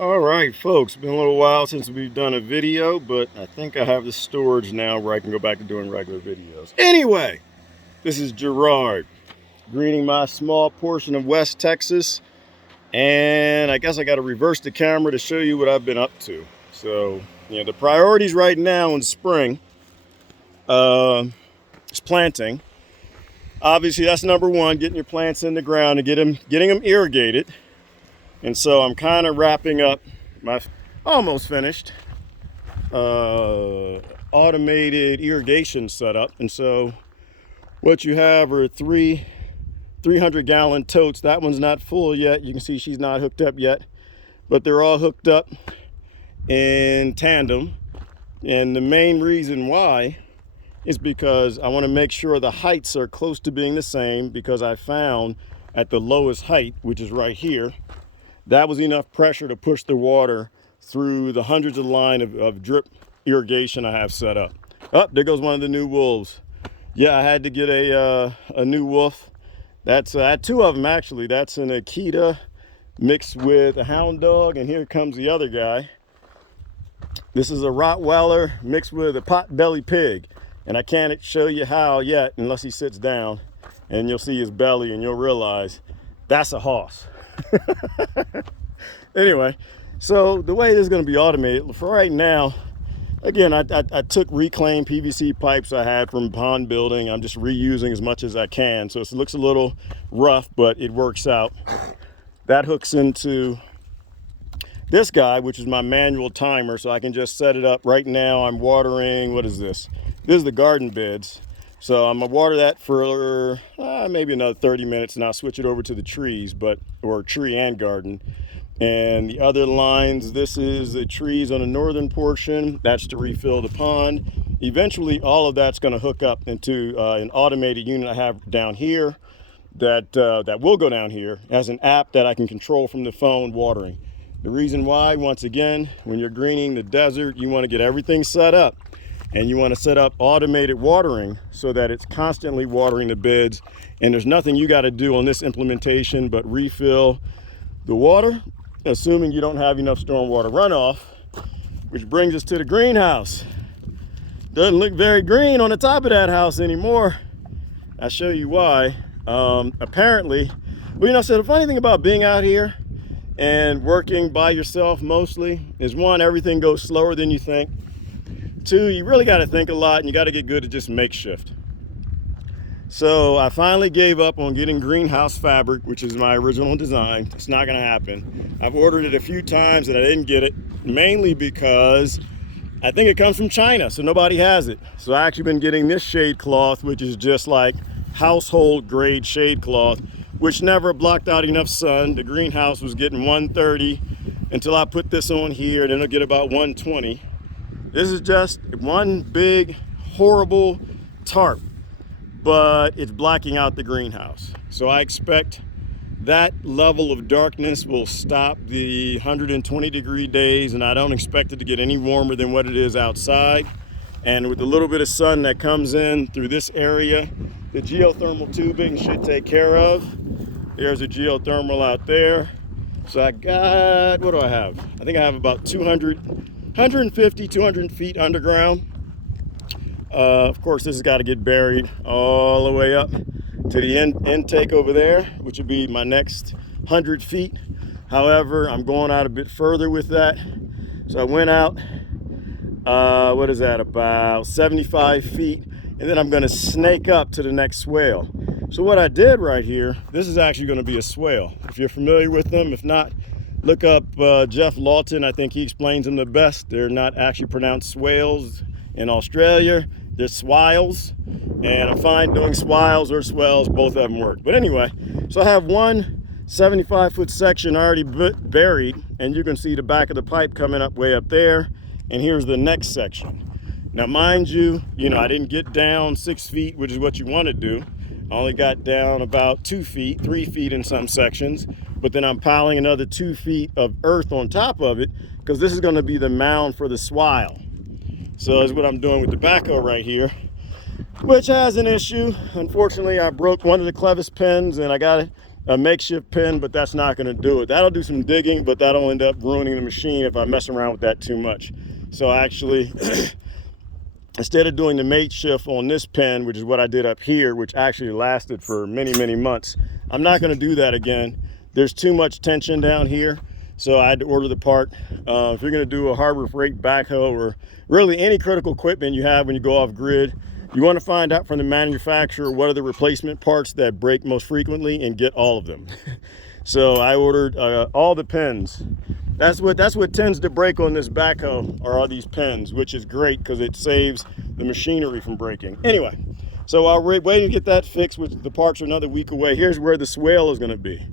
All right, folks, been a little while since we've done a video, but I think I have the storage now where I can go back to doing regular videos. Anyway, this is Gerard, greening my small portion of West Texas, and I guess I got to reverse the camera to show you what I've been up to. So, the priorities right now in spring is planting. Obviously, that's number one, getting your plants in the ground and getting them irrigated. And so I'm kind of wrapping up my almost finished automated irrigation setup. And so what you have are 300-gallon totes. That one's not full yet. You can see she's not hooked up yet, but they're all hooked up in tandem. And the main reason why is because I want to make sure the heights are close to being the same, because I found at the lowest height, which is right here, that was enough pressure to push the water through the hundreds of line of drip irrigation I have set up. Oh, there goes one of the new wolves. Yeah, I had to get a new wolf. That's I had two of them actually. That's an Akita mixed with a hound dog, and here comes the other guy. This is a Rottweiler mixed with a pot-belly pig, and I can't show you how yet unless he sits down, and you'll see his belly and you'll realize that's a hoss. Anyway, so the way this is going to be automated for right now, again, I took reclaimed PVC pipes I had from pond building. I'm just reusing as much as I can, so it looks a little rough, but it works out. That hooks into this guy, which is my manual timer, so I can just set it up. Right now I'm watering, what is this? This is the garden beds. So I'm gonna water that for maybe another 30 minutes, and I'll switch it over to the trees, or tree and garden. And the other lines, this is the trees on the northern portion. That's to refill the pond. Eventually, all of that's gonna hook up into an automated unit I have down here that will go down here as an app that I can control from the phone watering. The reason why, once again, when you're greening the desert, you wanna get everything set up. And you want to set up automated watering so that it's constantly watering the beds. And there's nothing you got to do on this implementation but refill the water, assuming you don't have enough stormwater runoff, which brings us to the greenhouse. Doesn't look very green on the top of that house anymore. I'll show you why. Apparently, so the funny thing about being out here and working by yourself mostly is, one, everything goes slower than you think. Two, you really got to think a lot, and you got to get good at just makeshift. So I finally gave up on getting greenhouse fabric, which is my original design. It's not going to happen. I've ordered it a few times and I didn't get it, mainly because I think it comes from China, so nobody has it. So I've actually been getting this shade cloth, which is just like household grade shade cloth, which never blocked out enough sun. The greenhouse was getting 130 until I put this on here, and then it'll get about 120. This is just one big, horrible tarp, but it's blacking out the greenhouse. So I expect that level of darkness will stop the 120-degree days, and I don't expect it to get any warmer than what it is outside. And with a little bit of sun that comes in through this area, the geothermal tubing should take care of. There's a geothermal out there. So I got, what do I have? I think I have about 150, 200 feet underground. Of course, this has got to get buried all the way up to the intake over there, which would be my next 100 feet. However, I'm going out a bit further with that. So I went out, what is that, about 75 feet, and then I'm going to snake up to the next swale. So what I did right here, this is actually going to be a swale. If you're familiar with them, if not, look up Jeff Lawton. I think he explains them the best. They're not actually pronounced swales in Australia. They're swales. And I'm fine doing swales or swells. Both of them work. But anyway, so I have one 75-foot section already buried. And you can see the back of the pipe coming up way up there. And here's the next section. Now, mind you, I didn't get down 6 feet, which is what you want to do. I only got down about 2 feet, 3 feet in some sections. But then I'm piling another 2 feet of earth on top of it, because this is going to be the mound for the swale. So that's what I'm doing with the backhoe right here, which has an issue. Unfortunately, I broke one of the clevis pins, and I got a makeshift pen, but that's not going to do it. That'll do some digging, but that'll end up ruining the machine if I mess around with that too much. So I actually, instead of doing the makeshift on this pen, which is what I did up here, which actually lasted for many, many months, I'm not going to do that again. There's too much tension down here, so I had to order the part. If you're going to do a Harbor Freight backhoe, or really any critical equipment you have when you go off grid, you want to find out from the manufacturer what are the replacement parts that break most frequently and get all of them. So I ordered all the pins. That's what tends to break on this backhoe, are all these pins, which is great because it saves the machinery from breaking. Anyway, so while we're waiting to get that fixed, which the parts are another week away, here's where the swale is going to be.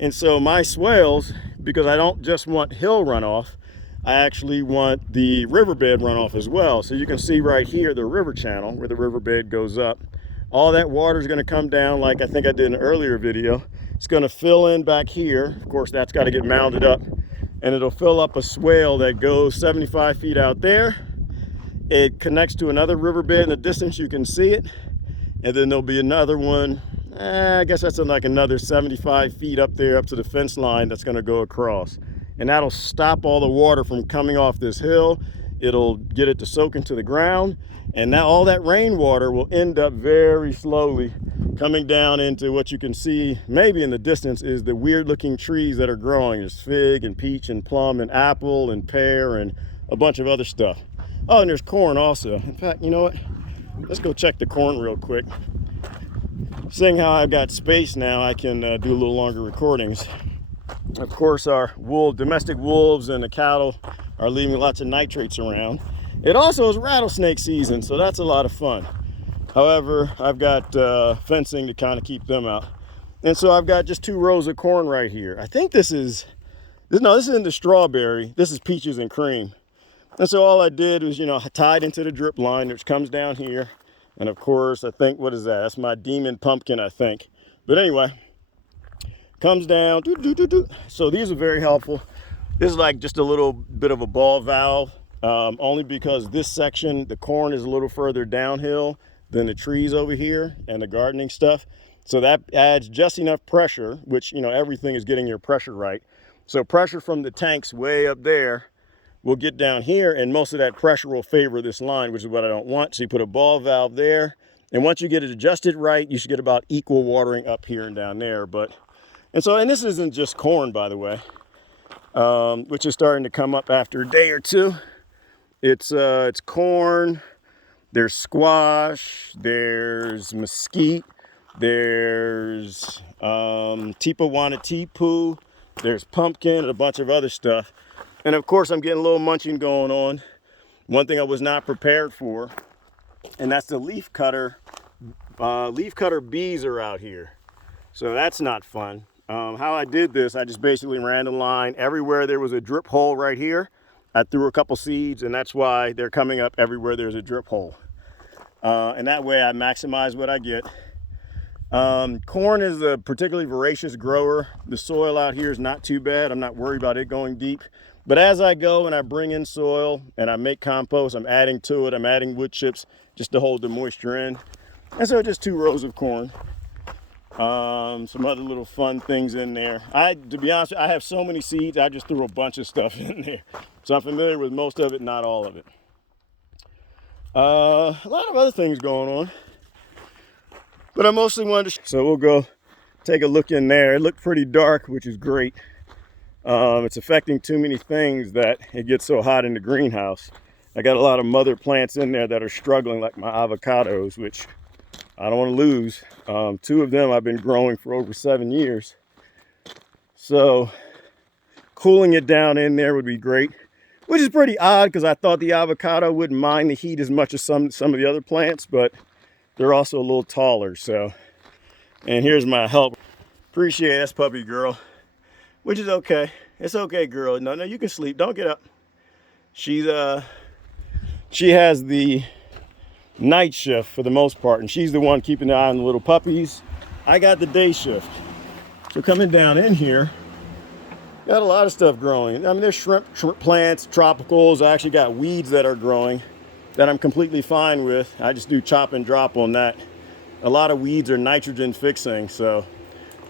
And so my swales, because I don't just want hill runoff, I actually want the riverbed runoff as well. So you can see right here the river channel where the riverbed goes up. All that water is going to come down, like I think I did in an earlier video. It's going to fill in back here. Of course, that's got to get mounded up, and it'll fill up a swale that goes 75 feet out there. It connects to another riverbed in the distance, you can see it, and then there'll be another one. I guess that's like another 75 feet up there, up to the fence line, that's going to go across. And that'll stop all the water from coming off this hill. It'll get it to soak into the ground, and now all that rainwater will end up very slowly coming down into what you can see maybe in the distance is the weird looking trees that are growing. There's fig and peach and plum and apple and pear and a bunch of other stuff. Oh, and there's corn also. In fact, you know what? Let's go check the corn real quick. Seeing how I've got space now, I can do a little longer recordings. Of course, our domestic wolves and the cattle are leaving lots of nitrates around. It also is rattlesnake season, so that's a lot of fun. However, I've got fencing to kind of keep them out. And so I've got just 2 rows of corn right here. I think this isn't the strawberry. This is peaches and cream. And so all I did was, tied into the drip line, which comes down here. And of course, I think, what is that? That's my demon pumpkin, I think. But anyway, comes down. So these are very helpful. This is like just a little bit of a ball valve, only because this section, the corn is a little further downhill than the trees over here and the gardening stuff. So that adds just enough pressure, which, everything is getting your pressure right. So pressure from the tanks way up there will get down here, and most of that pressure will favor this line, which is what I don't want. So you put a ball valve there, and once you get it adjusted right, you should get about equal watering up here and down there. And this isn't just corn, by the way, which is starting to come up after a day or two. It's corn, there's squash, there's mesquite, there's tipawanatipu, there's pumpkin, and a bunch of other stuff. And of course, I'm getting a little munching going on. One thing I was not prepared for, and that's the leaf cutter. Leaf cutter bees are out here. So that's not fun. How I did this, I just basically ran the line everywhere there was a drip hole right here. I threw a couple seeds, and that's why they're coming up everywhere there's a drip hole. And that way I maximize what I get. Corn is a particularly voracious grower. The soil out here is not too bad. I'm not worried about it going deep. But as I go and I bring in soil and I make compost, I'm adding to it. I'm adding wood chips just to hold the moisture in. And so just 2 rows of corn. Some other little fun things in there. To be honest, I have so many seeds, I just threw a bunch of stuff in there. So I'm familiar with most of it, not all of it. A lot of other things going on. But I mostly wanted to, so we'll go take a look in there. It looked pretty dark, which is great. It's affecting too many things that it gets so hot in the greenhouse. I got a lot of mother plants in there that are struggling, like my avocados, which I don't want to lose. 2 of them I've been growing for over 7 years. So cooling it down in there would be great, which is pretty odd because I thought the avocado wouldn't mind the heat as much as some of the other plants, but they're also a little taller. So, and here's my help. Appreciate it, that's puppy girl, which is okay. It's okay, girl. No, you can sleep. Don't get up. She has the night shift for the most part, and she's the one keeping an eye on the little puppies. I got the day shift. So coming down in here, got a lot of stuff growing. I mean, there's shrimp plants, tropicals. I actually got weeds that are growing that I'm completely fine with. I just do chop and drop on that. A lot of weeds are nitrogen fixing, so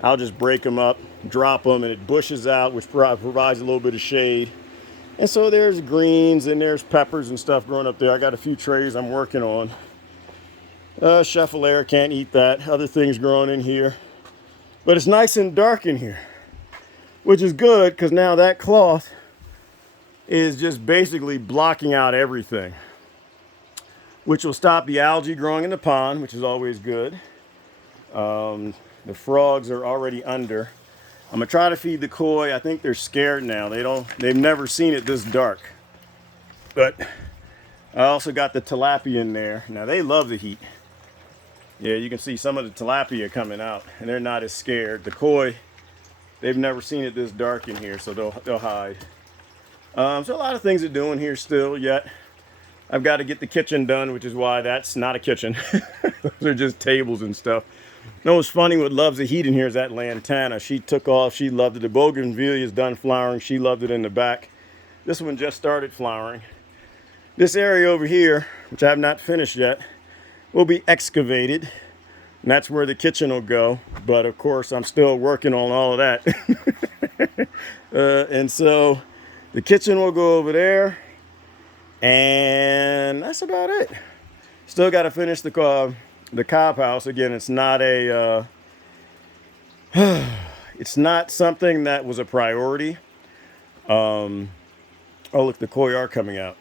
I'll just break them up, drop them, and it bushes out, which provides a little bit of shade. And so there's greens and there's peppers and stuff growing up there. I got a few trays I'm working on. Chevalier, can't eat that. Other things growing in here. But it's nice and dark in here, which is good because now that cloth is just basically blocking out everything, which will stop the algae growing in the pond, which is always good. The frogs are already under. I'm gonna try to feed the koi. I think they're scared now. They've never seen it this dark. But I also got the tilapia in there. Now they love the heat. Yeah, you can see some of the tilapia coming out, and they're not as scared. The koi, they've never seen it this dark in here, so they'll hide. So a lot of things to do in here still yet. I've got to get the kitchen done, which is why that's not a kitchen. Those are just tables and stuff. You know what's funny, what loves the heat in here is that lantana. She took off, she loved it. The bougainvillea is done flowering, she loved it in the back. This one just started flowering. This area over here, which I have not finished yet, will be excavated. And that's where the kitchen will go. But of course, I'm still working on all of that. And so the kitchen will go over there. And that's about it. Still got to finish the cob house. Again, it's not a it's not something that was a priority. Oh look, the koi are coming out.